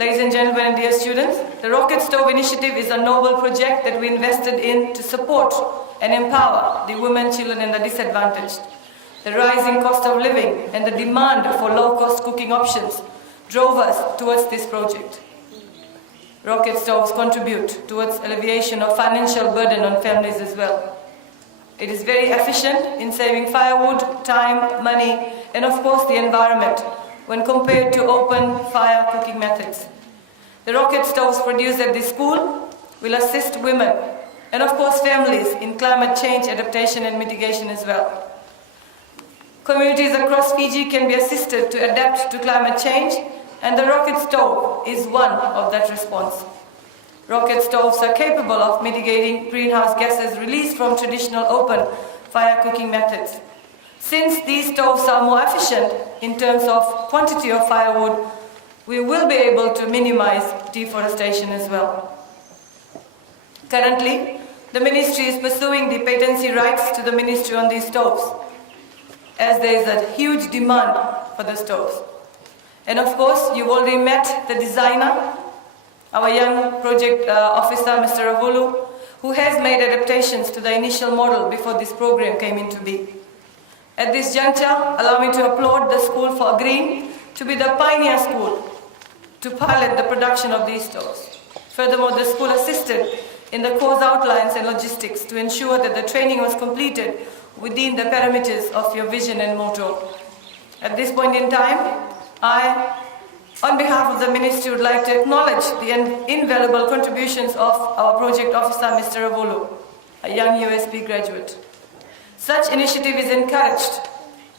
Ladies and gentlemen and dear students, the Rocket Stove Initiative is a noble project that we invested in to support and empower the women, children and the disadvantaged. The rising cost of living and the demand for low-cost cooking options drove us towards this project. Rocket stoves contribute towards alleviation of financial burden on families as well. It is very efficient in saving firewood, time, money, and of course the environment when compared to open fire cooking methods. The rocket stoves produced at this school will assist women and of course families in climate change adaptation and mitigation as well. Communities across Fiji can be assisted to adapt to climate change, and the rocket stove is one of that response. Rocket stoves are capable of mitigating greenhouse gases released from traditional open fire cooking methods. Since these stoves are more efficient in terms of quantity of firewood, we will be able to minimize deforestation as well. Currently, the ministry is pursuing the patency rights to the ministry on these stoves, as there is a huge demand for the stoves. And of course, you've already met the designer, our young project officer, Mr. Ravulu, who has made adaptations to the initial model before this program came into being. At this juncture, allow me to applaud the school for agreeing to be the pioneer school to pilot the production of these stoves. Furthermore, the school assisted in the course outlines and logistics to ensure that the training was completed within the parameters of your vision and motto. At this point in time, I, on behalf of the Ministry, would like to acknowledge the invaluable contributions of our project officer, Mr. Ravulu, a young USP graduate. Such initiative is encouraged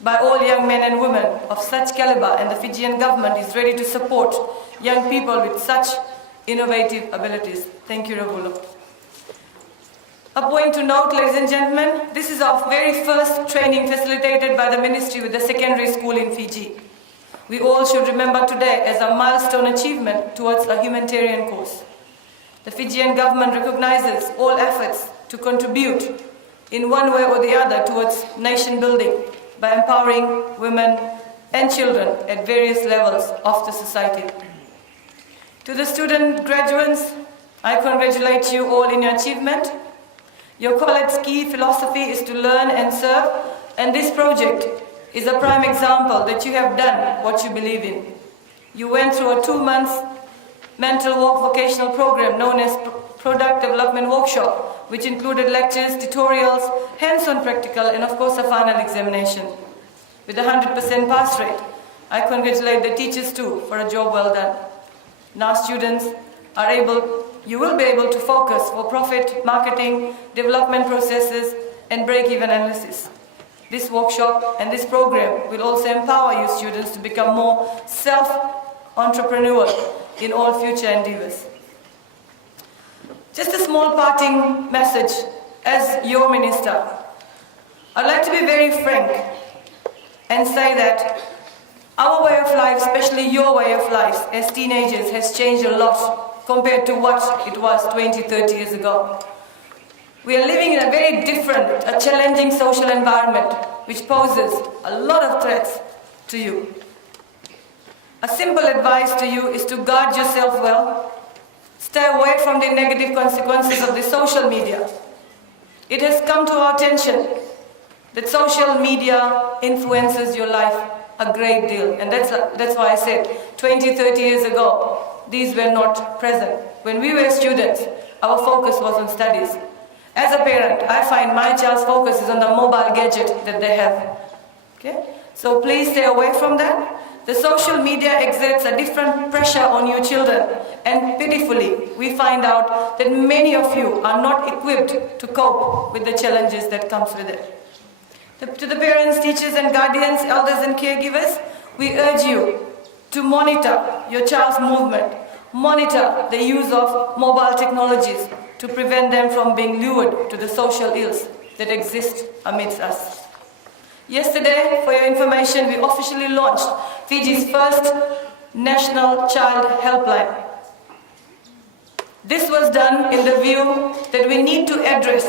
by all young men and women of such caliber, and the Fijian government is ready to support young people with such innovative abilities. Thank you, Ravulu. A point to note, ladies and gentlemen, this is our very first training facilitated by the Ministry with the secondary school in Fiji. We all should remember today as a milestone achievement towards a humanitarian cause. The Fijian government recognizes all efforts to contribute in one way or the other towards nation building by empowering women and children at various levels of the society. To the student graduates, I congratulate you all in your achievement. Your college's key philosophy is to learn and serve, and this project is a prime example that you have done what you believe in. You went through a 2-month mental work vocational program known as Product Development Workshop, which included lectures, tutorials, hands-on practical, and of course a final examination. With a 100% pass rate, I congratulate the teachers too for a job well done. Now students you will be able to focus for profit, marketing, development processes, and break-even analysis. This workshop and this program will also empower you students to become more self-entrepreneurial in all future endeavors. Just a small parting message as your minister. I'd like to be very frank and say that our way of life, especially your way of life as teenagers, has changed a lot compared to what it was 20, 30 years ago. We are living in a very different, a challenging social environment which poses a lot of threats to you. A simple advice to you is to guard yourself well. Stay away from the negative consequences of the social media. It has come to our attention that social media influences your life a great deal, and that's why I said 20, 30 years ago, these were not present. When we were students, our focus was on studies. As a parent, I find my child's focus is on the mobile gadget that they have. Okay? So please stay away from that. The social media exerts a different pressure on you children, and pitifully, we find out that many of you are not equipped to cope with the challenges that comes with it. To the parents, teachers and guardians, elders and caregivers, we urge you to monitor your child's movement, monitor the use of mobile technologies to prevent them from being lured to the social ills that exist amidst us. Yesterday, for your information, we officially launched Fiji's first National Child Helpline. This was done in the view that we need to address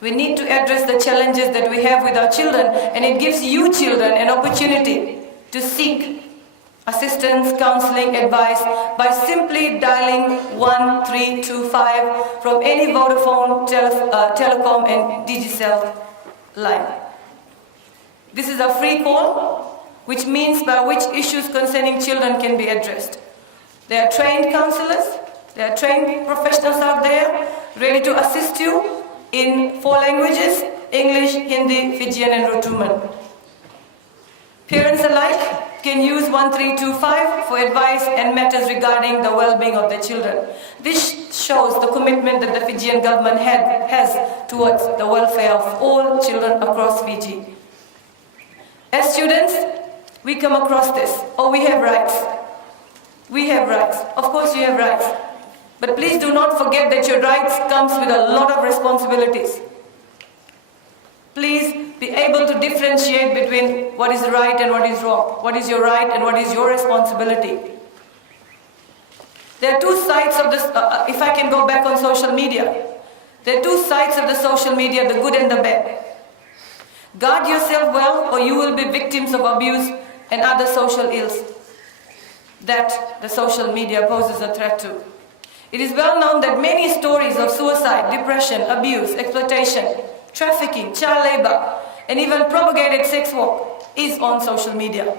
the challenges that we have with our children, and it gives you children an opportunity to seek assistance, counseling, advice by simply dialing 1325 from any Vodafone, Telecom and Digicel line. This is a free call, which means by which issues concerning children can be addressed. There are trained counselors, there are trained professionals out there ready to assist you in 4 languages: English, Hindi, Fijian and Rotuman. Parents alike can use 1325 for advice and matters regarding the well-being of their children. This shows the commitment that the Fijian government has towards the welfare of all children across Fiji. As students, we come across this. Oh, we have rights. We have rights. Of course you have rights. But please do not forget that your rights comes with a lot of responsibilities. Please be able to differentiate between what is right and what is wrong. What is your right and what is your responsibility. There are 2 sides of this, if I can go back on social media. There are 2 sides of the social media, the good and the bad. Guard yourself well or you will be victims of abuse and other social ills that the social media poses a threat to. It is well known that many stories of suicide, depression, abuse, exploitation, trafficking, child labor, and even propagated sex work is on social media.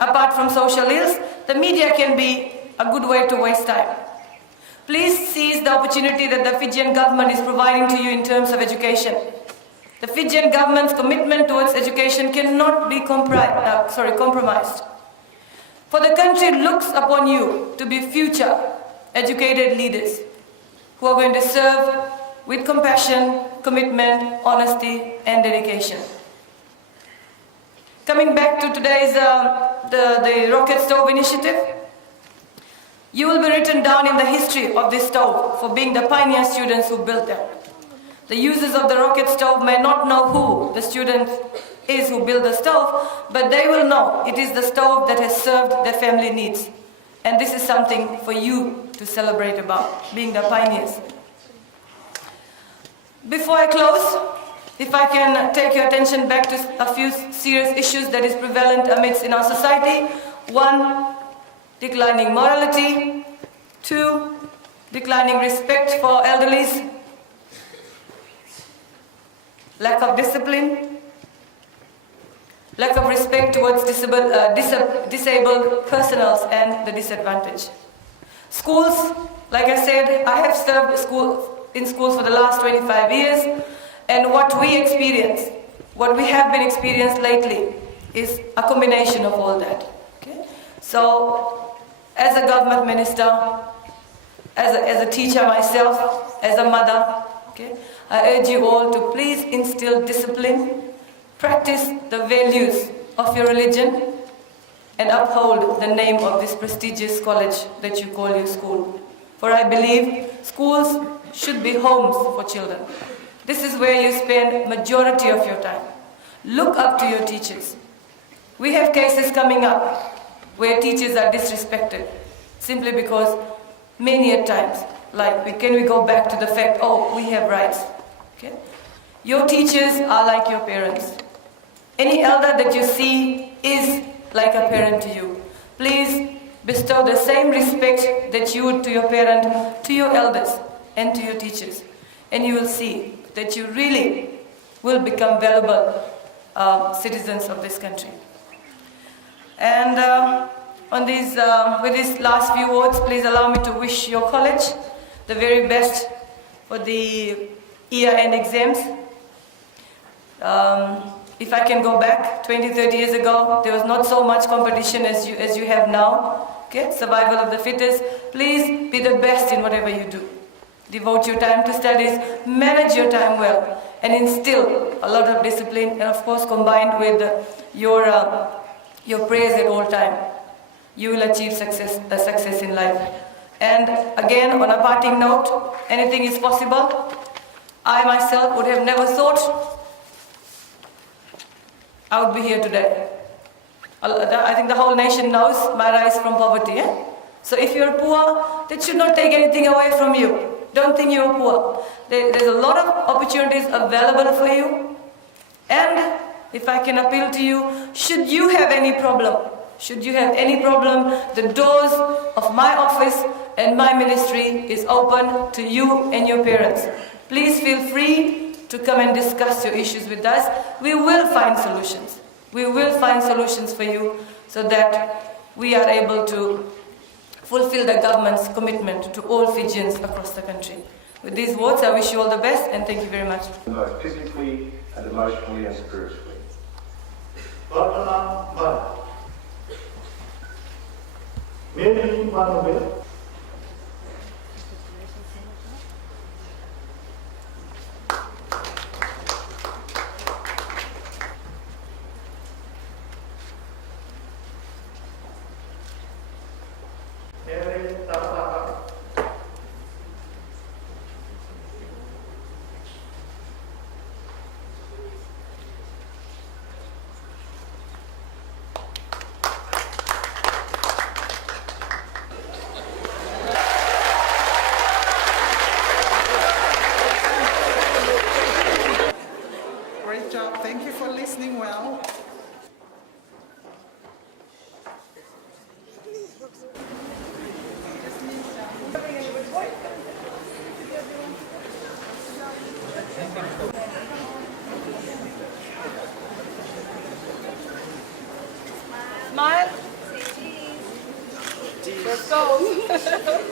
Apart from social ills, the media can be a good way to waste time. Please seize the opportunity that the Fijian government is providing to you in terms of education. The Fijian government's commitment towards education cannot be compromised. For the country looks upon you to be future educated leaders who are going to serve with compassion, commitment, honesty, and dedication. Coming back to today's the rocket stove initiative, you will be written down in the history of this stove for being the pioneer students who built them. The users of the rocket stove may not know who the student is who built the stove, but they will know it is the stove that has served their family needs. And this is something for you to celebrate about, being the pioneers. Before I close, if I can take your attention back to a few serious issues that is prevalent amidst in our society. 1, declining morality. 2, declining respect for elderlies. Lack of discipline. Lack of respect towards disabled personals and the disadvantaged. Schools, like I said, I have served in schools for the last 25 years, and what we experience, what we have been experienced lately is a combination of all that. Okay? So, as a government minister, as a teacher myself, as a mother, okay, I urge you all to please instill discipline, practice the values of your religion, and uphold the name of this prestigious college that you call your school. For I believe schools should be homes for children. This is where you spend majority of your time. Look up to your teachers. We have cases coming up where teachers are disrespected simply because many a times, can we go back to the fact, oh, we have rights. Okay? Your teachers are like your parents. Any elder that you see is like a parent to you. Please bestow the same respect that you would to your parent, to your elders, and to your teachers. And you will see that you really will become valuable citizens of this country. And with these last few words, please allow me to wish your college the very best for the year-end exams. If I can go back 20, 30 years ago, there was not so much competition as you have now. Okay? Survival of the fittest. Please be the best in whatever you do. Devote your time to studies, manage your time well, and instill a lot of discipline, and of course combined with your prayers at all time. You will achieve success in life. And again, on a parting note, anything is possible. I myself would have never thought I would be here today. I think the whole nation knows my rise from poverty. So if you're poor, that should not take anything away from you. Don't think you're poor. There's a lot of opportunities available for you. And if I can appeal to you, should you have any problem Should you have any problem, the doors of my office and my ministry is open to you and your parents. Please feel free to come and discuss your issues with us. We will find solutions. We will find solutions for you so that we are able to fulfill the government's commitment to all Fijians across the country. With these words, I wish you all the best and thank you very much. Both physically and emotionally and spiritually. Great job. Thank you for listening well. Smile. Let's go.